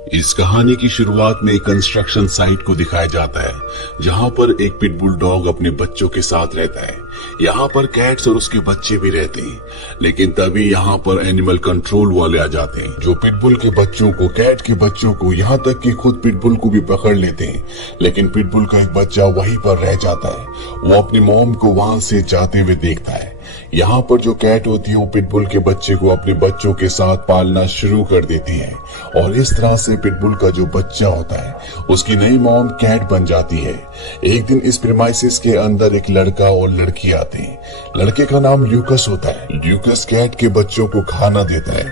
इस कहानी की शुरुआत में एक कंस्ट्रक्शन साइट को दिखाया जाता है, जहां पर एक पिटबुल डॉग अपने बच्चों के साथ रहता है। यहाँ पर कैट्स और उसके बच्चे भी रहते हैं, लेकिन तभी यहाँ पर एनिमल कंट्रोल वाले आ जाते हैं, जो पिटबुल के बच्चों को, कैट के बच्चों को, यहाँ तक कि खुद पिटबुल को भी पकड़ लेते हैं। लेकिन पिटबुल का एक बच्चा वहीं पर रह जाता है। वो अपनी मॉम को वहां से जाते हुए देखता है। यहाँ पर जो कैट होती है वो पिटबुल के बच्चे को अपने बच्चों के साथ पालना शुरू कर देती है, और इस तरह से पिटबुल का जो बच्चा होता है उसकी नई मॉम कैट बन जाती है। एक दिन इस प्रीमाइसिस के अंदर एक लड़का और लड़की आते हैं। लड़के का नाम ल्यूकस होता है। ल्यूकस कैट के बच्चों को खाना देता है।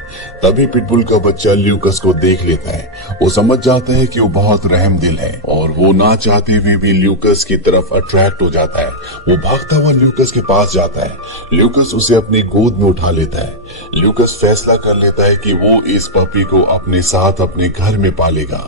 तभी पिटबुल का बच्चा ल्यूकस को देख लेता है। वो समझ जाता है कि वो बहुत रहम दिल है, और वो ना चाहते हुए भी ल्यूकस की तरफ अट्रैक्ट हो जाता है। वो भागता हुआ ल्यूकस के पास जाता है। ल्यूकस उसे अपनी गोद में उठा लेता है। ल्यूकस फैसला कर लेता है कि वो इस पपी को अपने साथ अपने घर में पालेगा।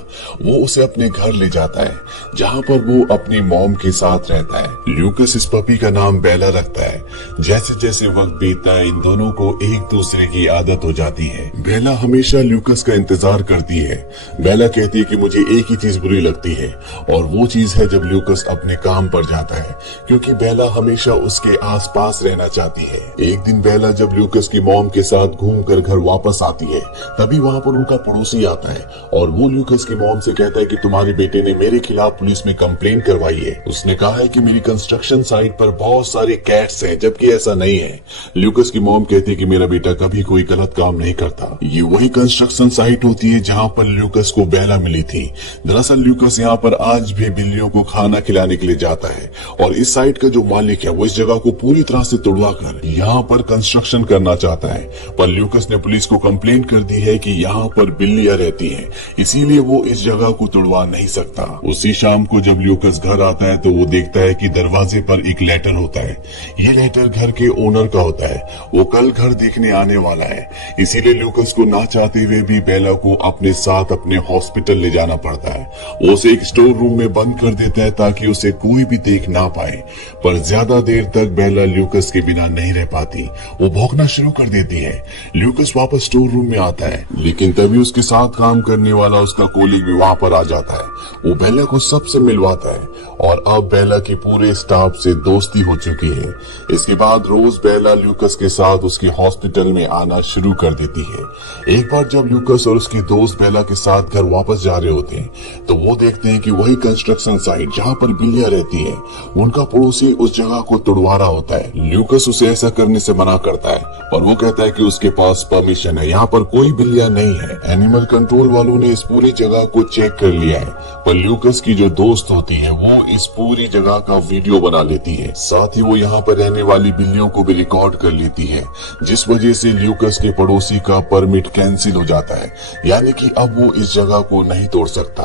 वो उसे अपने घर ले जाता है, जहाँ पर वो अपनी मॉम के साथ रहता है। ल्यूकस इस पपी का नाम बेला रखता है। जैसे जैसे वक्त बीतता है, इन दोनों को एक दूसरे की आदत हो जाती है। बेला हमेशा ल्यूकस का इंतजार करती है। बेला कहती है कि मुझे एक ही चीज बुरी लगती है, और वो चीज है जब ल्यूकस अपने काम पर जाता है, क्योंकि बेला हमेशा उसके आसपास रहना चाहती है। एक दिन बेला जब ल्यूकस की मॉम के साथ घूमकर घर वापस आती है, तभी वहाँ पर उनका पड़ोसी आता है, और वो ल्यूकस की मॉम से कहता है कि तुम्हारे बेटे ने मेरे खिलाफ पुलिस में कंप्लेंट करवाई है। उसने कहा है कि मेरी कंस्ट्रक्शन साइट पर बहुत सारे कैट्स हैं, जबकि ऐसा नहीं है। ल्यूकस की मॉम कहती है कि मेरा बेटा कभी कोई गलत काम नहीं करता। ये वही कंस्ट्रक्शन साइट होती है जहाँ पर ल्यूकस को बेला मिली थी। दरअसल ल्यूकस यहाँ पर आज भी बिल्लियों को खाना खिलाने के लिए जाता है, और इस साइट का जो मालिक है वो इस जगह को पूरी तरह से तोड़वा कर यहाँ पर कंस्ट्रक्शन करना चाहता है। पर ल्यूकस ने पुलिस को कंप्लेंट कर दी है कि यहाँ पर बिल्लियां रहती हैं, इसीलिए वो इस जगह को तोड़वा नहीं सकता। उसी शाम को जब ल्यूकस घर आता है तो वो देखता है कि दरवाजे पर एक लेटर होता है। ये लेटर घर के ओनर का होता है। वो कल घर देखने आने वाला है, इसीलिए ल्यूकस को ना चाहते हुए भी बेला को अपने साथ अपने हॉस्पिटल ले जाना पड़ता है। वो उसे एक स्टोर रूम में बंद कर देता है ताकि उसे कोई भी देख ना पाए। पर ज्यादा देर तक बेला ल्यूकस के बिना नहीं रह पाती। वो भौंकना शुरू कर देती है। ल्यूकस वापस स्टोर रूम में आता है, लेकिन तभी उसके साथ काम करने वाला उसका कोलीग भी वहाँ पर आ जाता है। वो बेला को सबसे मिलवाता है, और अब बेला की पूरे स्टाफ से दोस्ती हो चुकी है। इसके बाद रोज बेला ल्यूकस के साथ उसके हॉस्पिटल में आना शुरू कर देती है। एक बार जब ल्यूकस और उसके दोस्त बेला के साथ घर वापस जा रहे होते हैं, तो वो देखते हैं कि वही कंस्ट्रक्शन साइट जहाँ पर बिल्लियां रहती है, उनका पड़ोसी उस जगह को तोड़वा रहा होता है। ल्यूकस उसे ऐसा करने से मना करता है, और वो कहता है कि उसके पास परमिशन है, यहाँ पर कोई बिल्लियां नहीं है। एनिमल कंट्रोल वालों ने इस पूरी जगह को चेक कर लिया है। पर ल्यूकस की जो दोस्त होती है वो इस पूरी जगह का वीडियो बना लेती है। साथ ही वो यहाँ पर रहने वाली बिल्लियों को भी रिकॉर्ड कर लेती है, जिस वजह से ल्यूकस के पड़ोसी का परमिट कैंसिल हो जाता है, यानी कि अब वो इस जगह को नहीं तोड़ सकता।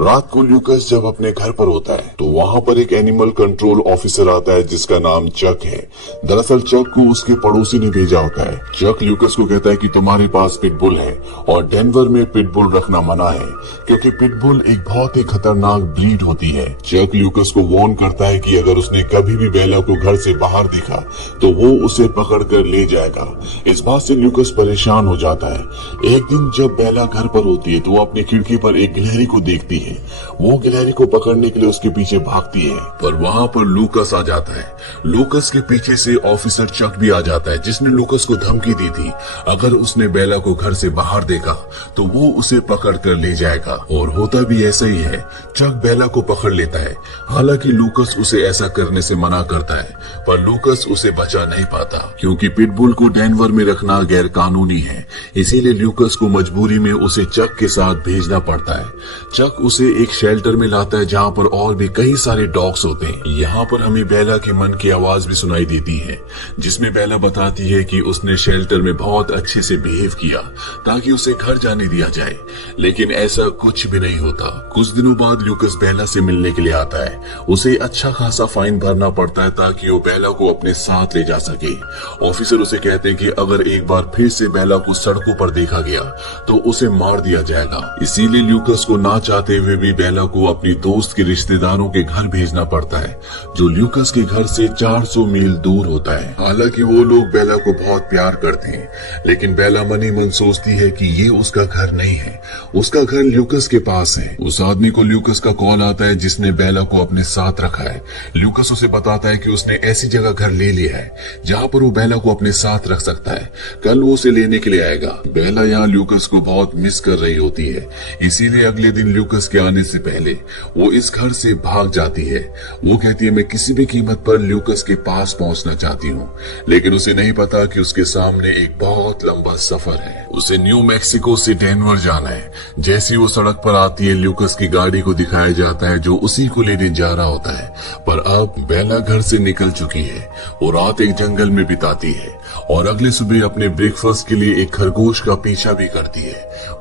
रात को ल्यूकस जब अपने घर पर होता है तो वहाँ पर एक एनिमल कंट्रोल ऑफिसर आता है जिसका नाम चक है। दरअसल चक को उसके पड़ोसी ने भेजा होता है। चक ल्यूकस को कहता है कि तुम्हारे पास पिटबुल है, और डेनवर में पिटबुल रखना मना है, क्योंकि पिटबुल एक बहुत ही खतरनाक ब्रीड होती है। चक ल्यूकस को वार्न करता है कि अगर उसने कभी भी बेला को घर से बाहर देखा तो वो उसे पकड़ कर ले जाएगा। इस बात से ल्यूकस परेशान हो जाता है। एक दिन जब बेला घर पर होती है तो वो अपनी खिड़की पर एक गिलहरी को देखती है। वो गिलहरी को पकड़ने के लिए उसके पीछे भागती है, पर वहाँ पर लूकस आ जाता है। लूकस के पीछे से ऑफिसर चक भी आ जाता है, जिसने लूकस को धमकी दी थी अगर उसने बेला को घर से बाहर देखा तो वो उसे पकड़ कर ले जाएगा। और होता भी ऐसा ही है। चक बेला को पकड़ लेता है। हालांकि लूकस उसे ऐसा करने से मना करता है, पर लूकस उसे बचा नहीं पाता, क्योंकि पिटबुल को डेनवर में रखना गैर कानूनी है। इसीलिए लूकस को मजबूरी में उसे चक के साथ भेजना पड़ता है। चक उसे एक शेल्टर में लाता है जहाँ पर और भी कई सारे डॉग्स होते हैं। यहाँ पर हमें बेला के मन की आवाज भी सुनाई देती है, जिसमें बेला बताती है कि उसने शेल्टर में बहुत अच्छे से बिहेव किया ताकि उसे घर जाने दिया जाए, लेकिन ऐसा कुछ भी नहीं होता। कुछ दिनों बाद लूकस बेला से मिलने के लिए आता है। उसे अच्छा खासा फाइन भरना पड़ता है ताकि वो बेला को अपने साथ ले जा सके। ऑफिसर उसे कहते हैं कि अगर एक बार फिर से बेला को सड़कों पर देखा गया तो उसे मार दिया जाएगा। इसीलिए लूकस को ना चाहते हुए भी बेला को अपनी दोस्त के रिश्तेदारों के घर भेजना पड़ता है, जो लूकस के घर से 400 मील दूर होता है। हालांकि वो लोग बेला को बहुत प्यार करते हैं, लेकिन बेला मनी मन सोचती है कि ये उसका घर नहीं है, उसका घर ल्यूकस के पास है। उस आदमी को ल्यूकस का कॉल आता है जिसने बेला को अपने साथ रखा है। ल्यूकस उसे बताता है कि उसने ऐसी जगह घर ले लिया है जहाँ पर वो बेला को अपने साथ रख सकता है। कल वो उसे लेने के लिए आएगा। बेला यहाँ ल्यूकस को बहुत मिस कर रही होती है, इसीलिए अगले दिन ल्यूकस के आने से पहले वो इस घर से भाग जाती है। वो कहती है मैं किसी भी कीमत पर ल्यूकस के पास पहुंचना चाहती हूँ, लेकिन उसे नहीं पता कि उसके सामने एक बहुत लंबा सफर है। उसे न्यू मैक्सिको से डेनवर जाना है। जैसी वो सड़क पर आती है, ल्यूकस की गाड़ी को दिखाया जाता है जो उसी को लेने जा रहा होता है। पर अब बेला घर से निकल चुकी है। वो रात एक जंगल में बिताती है और अगले सुबह अपने ब्रेकफास्ट के लिए एक खरगोश का पीछा भी करती है,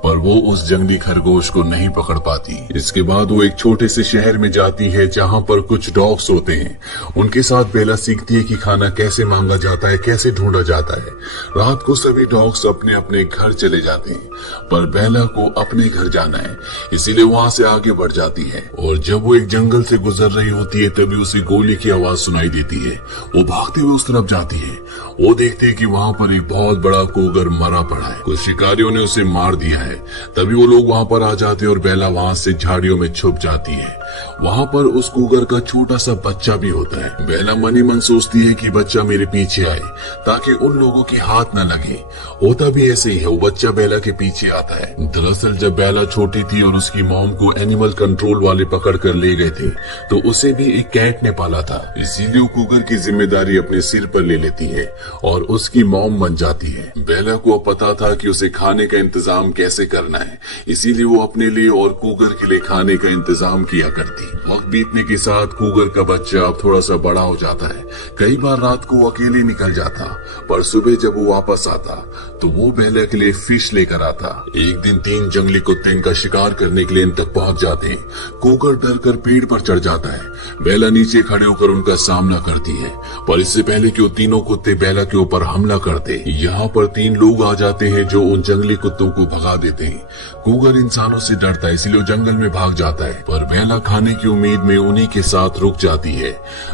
पर वो उस जंगली खरगोश को नहीं पकड़ पाती। इसके बाद वो एक छोटे से शहर में जाती है जहाँ पर कुछ डॉग्स होते हैं। उनके साथ बेला सीखती है कि खाना कैसे मांगा जाता है, कैसे ढूंढा जाता है। रात को सभी डॉग्स अपने अपने घर चले जाते हैं, पर बेला को अपने घर जाना है, इसीलिए वहाँ से आगे बढ़ जाती है। और जब वो एक जंगल से गुजर रही होती है तभी उसे गोली की आवाज सुनाई देती है। वो भागते हुए उस तरफ जाती है। वो देखती है कि वहाँ पर एक बहुत बड़ा कोगर मरा पड़ा है। कुछ शिकारियों ने उसे मार दिया है। तभी वो लोग वहाँ पर आ जाते हैं और बेला वहाँ से झाड़ियों में छुप जाती है। वहाँ पर उस कुगर का छोटा सा बच्चा भी होता है। बेला मनी मन सोचती है कि बच्चा मेरे पीछे आए ताकि उन लोगों की हाथ न लगे। होता भी ऐसे ही है, वो बच्चा बेला के पीछे आता है। दरअसल जब बेला छोटी थी और उसकी मॉम को एनिमल कंट्रोल वाले पकड़ कर ले गए थे, तो उसे भी एक कैट ने पाला था। इसीलिए वो कुगर की जिम्मेदारी अपने सिर पर ले लेती है और उसकी मॉम बन जाती है। बेला को पता था कि उसे खाने का इंतजाम कैसे करना है, इसीलिए वो अपने लिए और कुगर के लिए खाने का इंतजाम किया करती। वक्त बीतने के साथ कुगर का बच्चा अब थोड़ा सा बड़ा हो जाता है। कई बार रात को वो अकेले निकल जाता, पर सुबह जब वो वापस आता तो वो बेला के लिए फिश लेकर आता। एक दिन 3 जंगली कुत्ते इनका शिकार करने के लिए इन तक पहुंच जाते हैं। कुगर डर कर पेड़ पर चढ़ जाता है। बेला नीचे खड़े होकर उनका सामना करती है, पर इससे पहले कि वो तीनों कुत्ते बेला के ऊपर हमला करते, यहाँ पर 3 लोग आ जाते हैं जो उन जंगली कुत्तों को भगा देते हैं। कुगर इंसानों से डरता है, इसलिए वो जंगल में भाग जाता है, पर बेला खाने की उम्मीद में उन्हीं के साथ रुक जाती है।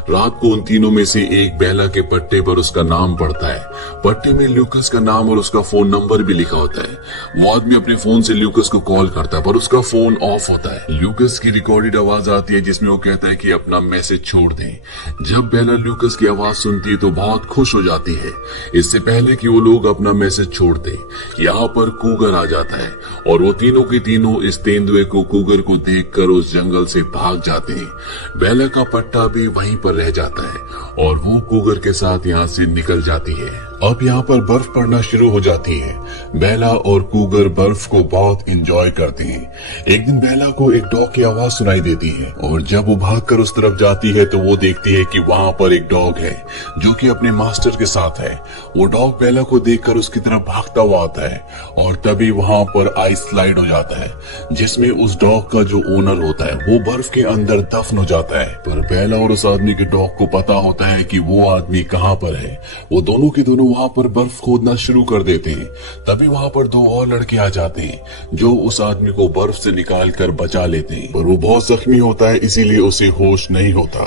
रात को उन तीनों में से एक बेला के पट्टे पर उसका नाम पड़ता है। पट्टे में ल्यूकस का नाम और उसका फोन नंबर भी लिखा होता है। वो आदमी अपने फोन से ल्यूकस को कॉल करता है, पर उसका फोन ऑफ होता है। ल्यूकस की रिकॉर्डेड आवाज आती है जिसमें वो कहता है कि अपना मैसेज छोड़ दें। जब बेला ल्यूकस की आवाज सुनती है तो बहुत खुश हो जाती है। इससे पहले कि वो लोग अपना मैसेज छोड़ दें, यहाँ पर कुगर आ जाता है और वो तीनों के तीनों इस तेंदुए को कुगर को देखकर उस जंगल से भाग जाते हैं। बेला का पट्टा भी वहीं पर रह जाता है और वो कुगर के साथ यहाँ से निकल जाती है। अब यहाँ पर बर्फ पड़ना शुरू हो जाती है। बेला और कुगर बर्फ को बहुत एंजॉय करते हैं। एक दिन बेला को एक डॉग की आवाज सुनाई देती है और जब वो भागकर उस तरफ जाती है तो वो देखती है कि वहाँ पर एक डॉग है जो कि अपने मास्टर के साथ है। वो डॉग बेला को देखकर उसकी तरफ भागता हुआ आता है और तभी वहाँ पर आइस स्लाइड हो जाता है, जिसमें उस डॉग का जो ओनर होता है वो बर्फ के अंदर दफन हो जाता है। पर बेला और उस आदमी के डॉग को पता होता है कि वो आदमी कहाँ पर है। वो दोनों के दोनों वहाँ पर बर्फ खोदना शुरू कर देते हैं। तभी वहाँ पर 2 और लड़के आ जाते हैं जो उस आदमी को बर्फ से निकाल कर बचा लेते हैं, पर वो बहुत जख्मी होता है, इसीलिए उसे होश नहीं होता।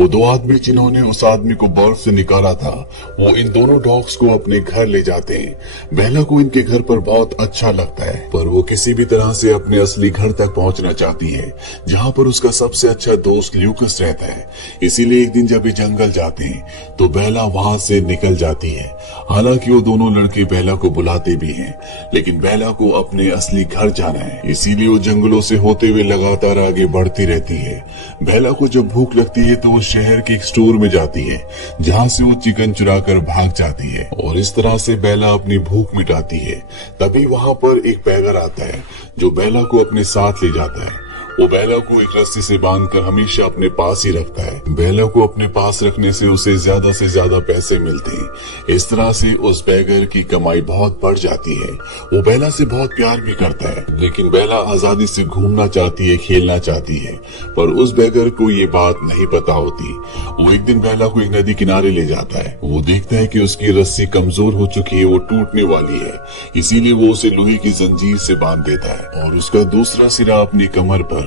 वो 2 आदमी जिन्होंने उस आदमी को बर्फ से निकाला था, वो इन दोनों डॉग्स को अपने घर ले जाते हैं। बेला को इनके घर पर बहुत अच्छा लगता है, पर वो किसी भी तरह से अपने असली घर तक पहुंचना चाहती है जहाँ पर उसका सबसे अच्छा दोस्त ल्यूकस रहता है। इसीलिए एक दिन जब ये जंगल जाते हैं तो बेला वहाँ से निकल जाती है। हालांकि वो दोनों लड़के बेला को बुलाते भी हैं, लेकिन बेला को अपने असली घर जाना है, इसीलिए वो जंगलों से होते हुए लगातार आगे बढ़ती रहती है। बेला को जब भूख लगती है तो वो शहर के एक स्टोर में जाती है जहाँ से वो चिकन चुरा कर भाग जाती है और इस तरह से बेला अपनी भूख मिटाती है। तभी वहाँ पर एक बैगर आता है जो बेला को अपने साथ ले जाता है। वो बेला को एक रस्सी से बांधकर हमेशा अपने पास ही रखता है। बेला को अपने पास रखने से उसे ज्यादा से ज्यादा पैसे मिलते हैं। इस तरह से उस बैगर की कमाई बहुत बढ़ जाती है। वो बेला से बहुत प्यार भी करता है, लेकिन बेला आजादी से घूमना चाहती है, खेलना चाहती है, पर उस बैगर को ये बात नहीं पता होती। वो एक दिन बेला को एक नदी किनारे ले जाता है। वो देखता है कि उसकी रस्सी कमजोर हो चुकी है, वो टूटने वाली है, इसीलिए वो उसे लोहे की जंजीर से बांध देता है और उसका दूसरा सिरा अपनी कमर पर।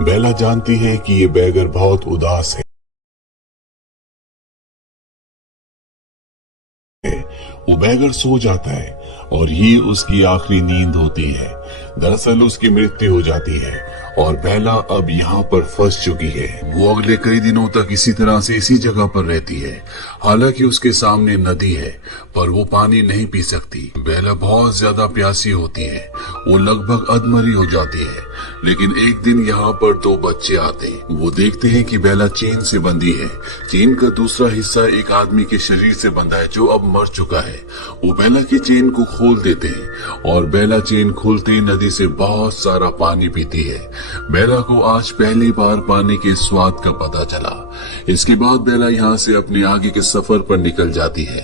बेला जानती है कि ये बैगर बहुत उदास है। वो बैगर सो जाता है और ये उसकी आखिरी नींद होती है। दरअसल उसकी मृत्यु हो जाती है और बेला अब यहाँ पर फंस चुकी है। वो अगले कई दिनों तक इसी तरह से इसी जगह पर रहती है। हालांकि उसके सामने नदी है पर वो पानी नहीं पी सकती। बेला बहुत ज्यादा प्यासी होती है, वो लगभग अधमरी हो जाती है। लेकिन एक दिन यहाँ पर दो बच्चे आते हैं। वो देखते हैं कि बेला चेन से बंधी है। चेन का दूसरा हिस्सा एक आदमी के शरीर से बंधा है जो अब मर चुका है। वो बेला की चेन को खोल देते हैं और बेला चेन खोलते ही नदी से बहुत सारा पानी पीती है। बेला को आज पहली बार पानी के स्वाद का पता चला। इसके बाद बेला यहाँ से अपने आगे के सफर पर निकल जाती है।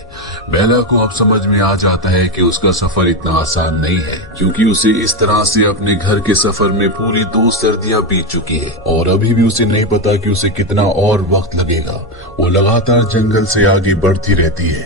बेला को अब समझ में आ जाता है कि उसका सफर इतना आसान नहीं है, क्योंकि उसे इस तरह से अपने घर के सफर में पूरी 2 सर्दियां बीत चुकी है और अभी भी उसे नहीं पता कि उसे कितना और वक्त लगेगा। वो लगातार जंगल से आगे बढ़ती रहती है,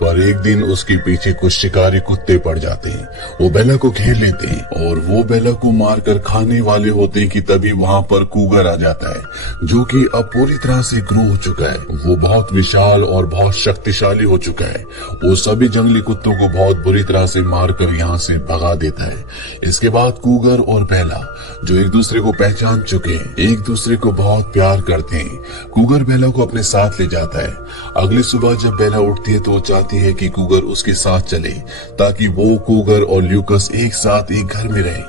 पर एक दिन उसके पीछे कुछ शिकारी कुत्ते पड़ जाते हैं। वो बेला को घेर लेते हैं और वो बेला को मारकर खाने वाले होते हैं कि तभी वहाँ पर कूगर आ जाता है, जो कि अब पूरी तरह से ग्रो हो चुका है। वो बहुत विशाल और बहुत शक्तिशाली हो चुका है। वो सभी जंगली कुत्तों को बहुत बुरी तरह से मारकर यहाँ से भगा देता है। इसके बाद कूगर और बेला, जो एक दूसरे को पहचान चुके हैं, एक दूसरे को बहुत प्यार करते हैं। कूगर बेला को अपने साथ ले जाता है। अगली सुबह जब बेला उठती है तो वो चाहती है कि कूगर उसके साथ चले, ताकि वो, कूगर और ल्यूकस एक साथ एक घर में रहे।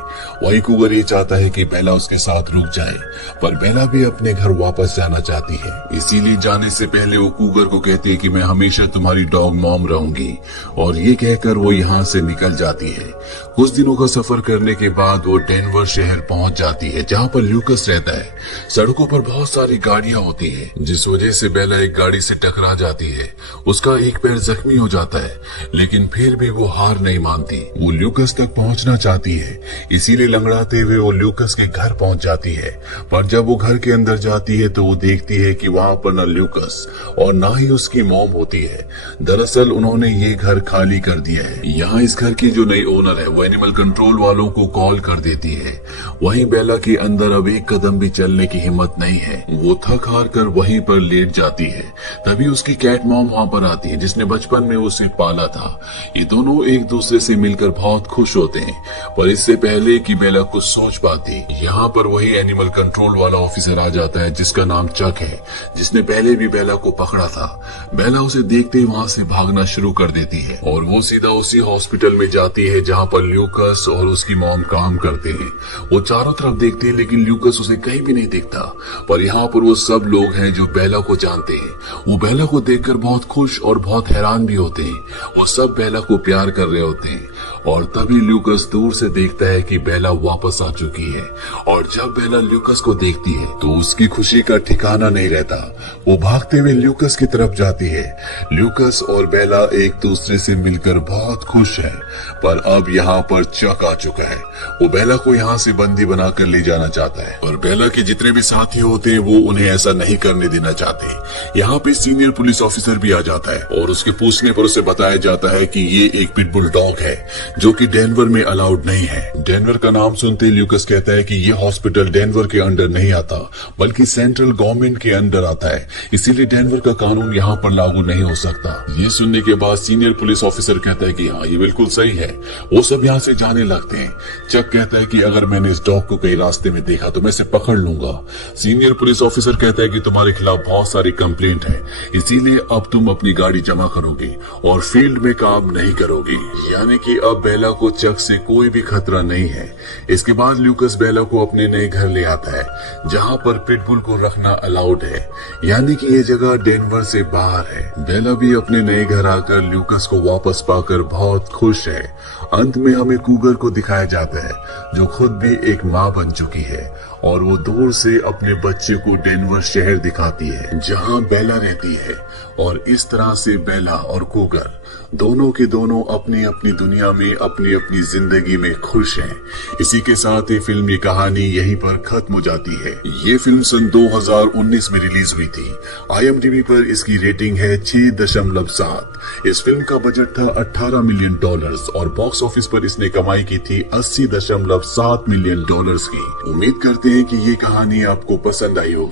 वही कूगर ये चाहता है कि बेला उसके साथ रुक जाए, पर बेला भी अपने घर वापस जाना चाहती है। इसीलिए जाने से पहले वो कूगर को कहती है कि मैं हमेशा तुम्हारी डॉग मॉम रहूंगी, और ये कहकर वो यहाँ से निकल जाती है। कुछ दिनों का सफर करने के बाद वो डेनवर शहर पहुंच जाती है, जहाँ पर ल्यूकस रहता है। सड़कों पर बहुत सारी गाड़ियां होती है, जिस वजह से बेला एक गाड़ी से टकरा जाती है। उसका एक पैर जख्मी हो जाता है, लेकिन फिर भी वो हार नहीं मानती। वो ल्यूकस तक पहुंचना चाहती है, इसीलिए लंगड़ाते हुए वो ल्यूकस के घर पहुंच जाती है। पर जब वो घर के अंदर जाती है तो वो देखती है कि वहाँ पर न ल्यूकस और न ही उसकी मॉम होती है। दरअसल उन्होंने ये घर खाली कर दिया है। यहाँ इस घर की जो नई ओनर है वो एनिमल कंट्रोल वालों को कॉल कर देती है। वहीं बेला के अंदर अब एक कदम भी चलने की हिम्मत नहीं है। वो थक हार कर वहीं पर लेट जाती है। तभी उसकी कैट मॉम वहाँ पर आती है, जिसने बचपन में उसे पाला था। ये दोनों एक दूसरे से मिलकर बहुत खुश होते हैं, पर इससे पहले कि बेला कुछ सोच पाती, यहाँ पर वही एनिमल कंट्रोल वाला ऑफिसर आ जाता है, जिसका नाम चक है, जिसने पहले भी बेला को पकड़ा था। बेला उसे देखते ही वहाँ से भागना शुरू कर देती है और वो सीधा उसी हॉस्पिटल में जाती है जहाँ पर ल्यूकस और उसकी मॉम काम करते हैं। वो चारों तरफ देखती है, लेकिन ल्यूकस उसे कहीं भी नहीं दिखता। पर यहाँ पर वो सब लोग हैं जो बेला को जानते हैं। वो बेला को देखकर बहुत खुश और बहुत हैरान भी होते हैं। वो सब बेला को प्यार कर रहे होते हैं और तभी ल्यूकस दूर से देखता है कि बेला वापस आ चुकी है। और जब बेला ल्यूकस को देखती है तो उसकी खुशी का ठिकाना नहीं रहता। वो भागते हुए ल्यूकस की तरफ जाती है। ल्यूकस और बेला एक दूसरे से मिलकर बहुत खुश है, पर अब यहाँ पर चक आ चुका है। वो बेला को यहाँ से बंदी बनाकर ले जाना चाहता है, और बेला के जितने भी साथी होते हैं वो उन्हें ऐसा नहीं करने देना चाहते। यहाँ पे सीनियर पुलिस ऑफिसर भी आ जाता है और उसके पूछने पर उसे बताया जाता है कि ये एक पिटबुल डॉग है जो कि डेनवर में अलाउड नहीं है। डेनवर का नाम सुनते ही ल्यूकस कहता है कि ये हॉस्पिटल डेनवर के अंडर नहीं आता, बल्कि सेंट्रल गवर्नमेंट के अंडर आता है, इसीलिए डेनवर का कानून यहाँ पर लागू नहीं हो सकता। ये सुनने के बाद सीनियर पुलिस ऑफिसर कहता है कि हाँ, ये बिल्कुल सही है। वो सब यहाँ से जाने लगते हैं। चक कहता है कि अगर मैंने इस डॉग को कहीं रास्ते में देखा तो मैं इसे पकड़ लूंगा। सीनियर पुलिस ऑफिसर कहता है कि तुम्हारे खिलाफ बहुत सारी कंप्लेंट है, इसीलिए अब तुम अपनी गाड़ी जमा करोगे और फील्ड में काम नहीं करोगे। यानी कि अब बेला को चक से कोई भी खतरा नहीं है। इसके बाद ल्यूकस बेला को अपने नए घर ले आता है, जहाँ पर पिटबुल को रखना अलाउड है, यानी कि ये जगह डेनवर से बाहर है। बेला भी अपने नए घर आकर ल्यूकस को वापस पाकर बहुत खुश है। अंत में हमें कूगर को दिखाया जाता है, जो खुद भी एक माँ बन चुकी है, और वो दूर से अपने बच्चे को डेनवर शहर दिखाती है जहाँ बेला रहती है। और इस तरह से बेला और कूगर दोनों के दोनों अपनी अपनी दुनिया में अपनी अपनी जिंदगी में खुश हैं। इसी के साथ ये फिल्म, ये कहानी यहीं पर खत्म हो जाती है। ये फिल्म सन 2019 में रिलीज हुई थी। IMDb पर इसकी रेटिंग है 6.7। इस फिल्म का बजट था $18 मिलियन और बॉक्स ऑफिस पर इसने कमाई की थी $80.7 मिलियन की। उम्मीद करते हैं कि ये कहानी आपको पसंद आई होगी।